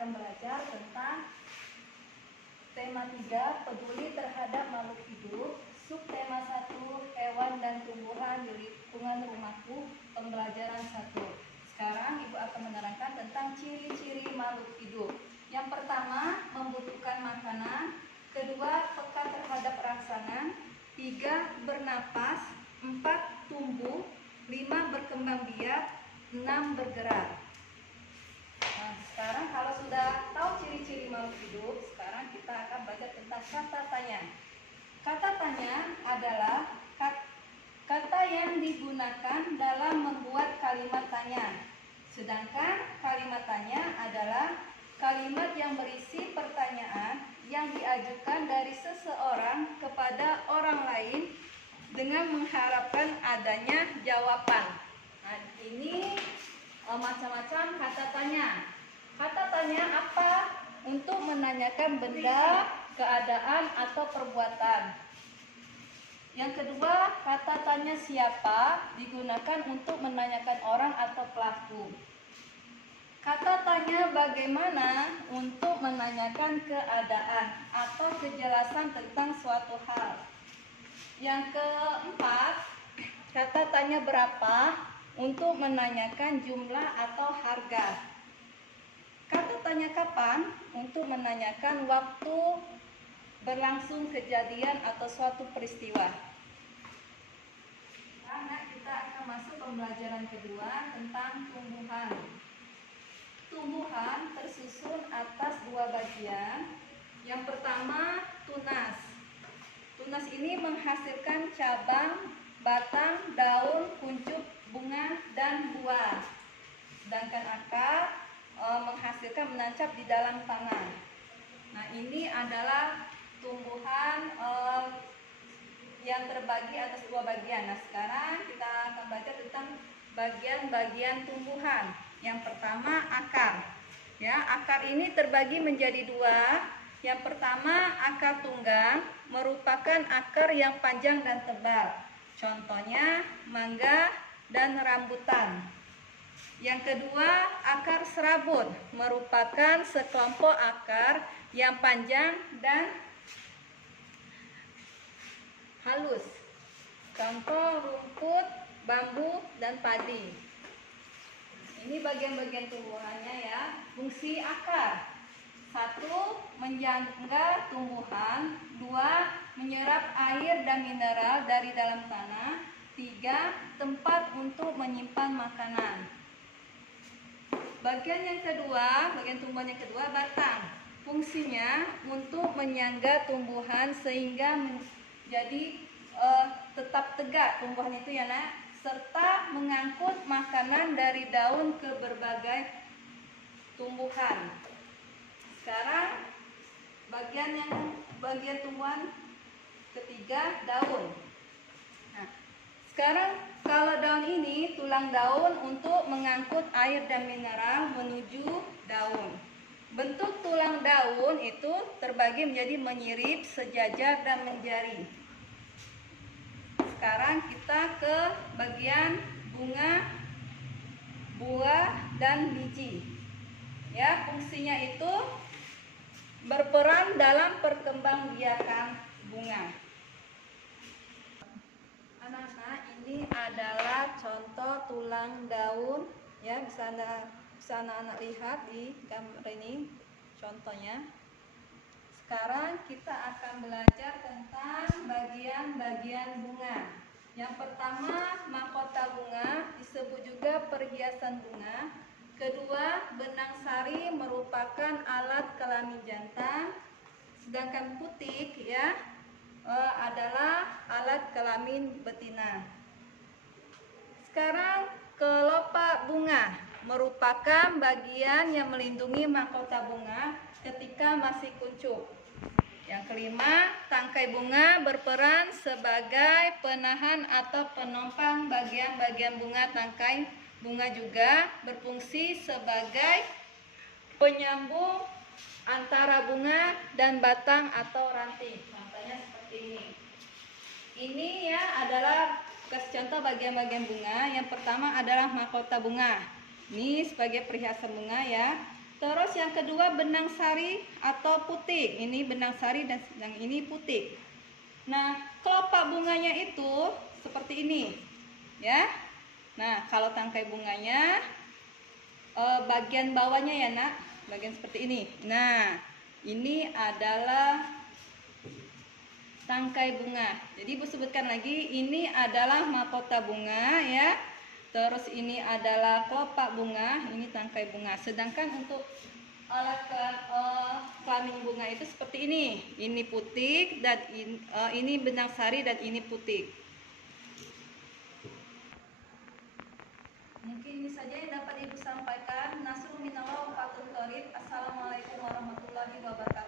akan belajar tentang tema 3, peduli terhadap makhluk hidup. Subtema 1, hewan dan tumbuhan di lingkungan rumahku, pembelajaran 1. Sekarang Ibu akan menerangkan tentang ciri-ciri makhluk hidup. Yang pertama, membutuhkan makanan. Kedua, peka terhadap rangsangan. 3, bernapas. 4, tumbuh. 5, berkembang biak. 6, bergerak. Nah, sekarang kalau sudah tahu ciri-ciri makhluk hidup, sekarang kita akan belajar tentang kata tanya. Kata tanya adalah kata yang digunakan dalam membuat kalimat tanya. Sedangkan kalimat tanya adalah kalimat yang berisi pertanyaan yang diajukan dari seseorang kepada orang lain dengan mengharapkan adanya jawaban. Nah, ini macam-macam kata tanya. Kata tanya apa? Untuk menanyakan benda, keadaan, atau perbuatan. Yang kedua, kata tanya siapa digunakan untuk menanyakan orang atau pelaku. Kata tanya bagaimana untuk menanyakan keadaan atau kejelasan tentang suatu hal. Yang keempat, kata tanya berapa untuk menanyakan jumlah atau harga. Kata tanya kapan untuk menanyakan waktu berlangsung kejadian atau suatu peristiwa. Karena kita akan masuk pembelajaran kedua tentang tumbuhan. Tumbuhan tersusun atas 2 bagian. Yang pertama, tunas. Tunas ini menghasilkan cabang, batang, daun, kuncup, bunga, dan buah. Sedangkan akar menghasilkan menancap di dalam tanah. Nah, ini adalah tumbuhan yang terbagi atas 2 bagian. Nah, sekarang kita akan belajar tentang bagian-bagian tumbuhan. Yang pertama, akar. Ya, akar ini terbagi menjadi 2. Yang pertama, akar tunggang, merupakan akar yang panjang dan tebal. Contohnya mangga dan rambutan. Yang kedua, akar serabut, merupakan sekelompok akar yang panjang dan halus. Contoh rumput, bambu, dan padi. Ini bagian-bagian tumbuhannya ya. Fungsi akar: 1, menjaga tumbuhan. 2, menyerap air dan mineral dari dalam tanah. 3, tempat untuk menyimpan makanan. Bagian tumbuhan yang kedua, batang. Fungsinya untuk menyangga tumbuhan sehingga menjadi tetap tegak tumbuhan itu ya nak, serta mengangkut makanan dari daun ke berbagai tumbuhan. Sekarang bagian tumbuhan ketiga, daun. Nah, sekarang kalau daun ini, tulang daun untuk mengangkut air dan mineral menuju daun. Bentuk tulang daun itu terbagi menjadi menyirip, sejajar, dan menjari. Sekarang kita ke bagian bunga, buah, dan biji. Ya, fungsinya itu berperan dalam perkembangbiakan bunga. Anak-anak, ini adalah contoh tulang daun ya, bisa anak-anak lihat di gambar ini contohnya. Sekarang kita akan belajar tentang bagian-bagian bunga. Yang pertama, mahkota bunga, disebut juga perhiasan bunga. Kedua, benang sari, merupakan alat kelamin jantan. Sedangkan putik ya adalah alat kelamin betina. Sekarang, kelopak bunga merupakan bagian yang melindungi mahkota bunga ketika masih kuncup. Yang kelima, tangkai bunga berperan sebagai penahan atau penopang bagian-bagian bunga. Tangkai bunga juga berfungsi sebagai penyambung antara bunga dan batang atau ranting. Contohnya seperti ini. Ini ya adalah contoh bagian-bagian bunga. Yang pertama adalah mahkota bunga. Ini sebagai perhiasan bunga ya. Terus yang kedua benang sari atau putik. Ini benang sari dan yang ini putik. Nah, kelopak bunganya itu seperti ini, ya. Nah, kalau tangkai bunganya bagian bawahnya ya nak, bagian seperti ini. Nah, ini adalah tangkai bunga. Jadi ibu sebutkan lagi, ini adalah mahkota bunga ya. Terus ini adalah kelopak bunga, ini tangkai bunga. Sedangkan untuk alat kelamin bunga itu seperti ini. Ini putik dan ini benang sari dan ini putik. Mungkin ini saja yang dapat ibu sampaikan. Nasrul minallah wa fatul qarib. Assalamualaikum warahmatullahi wabarakatuh.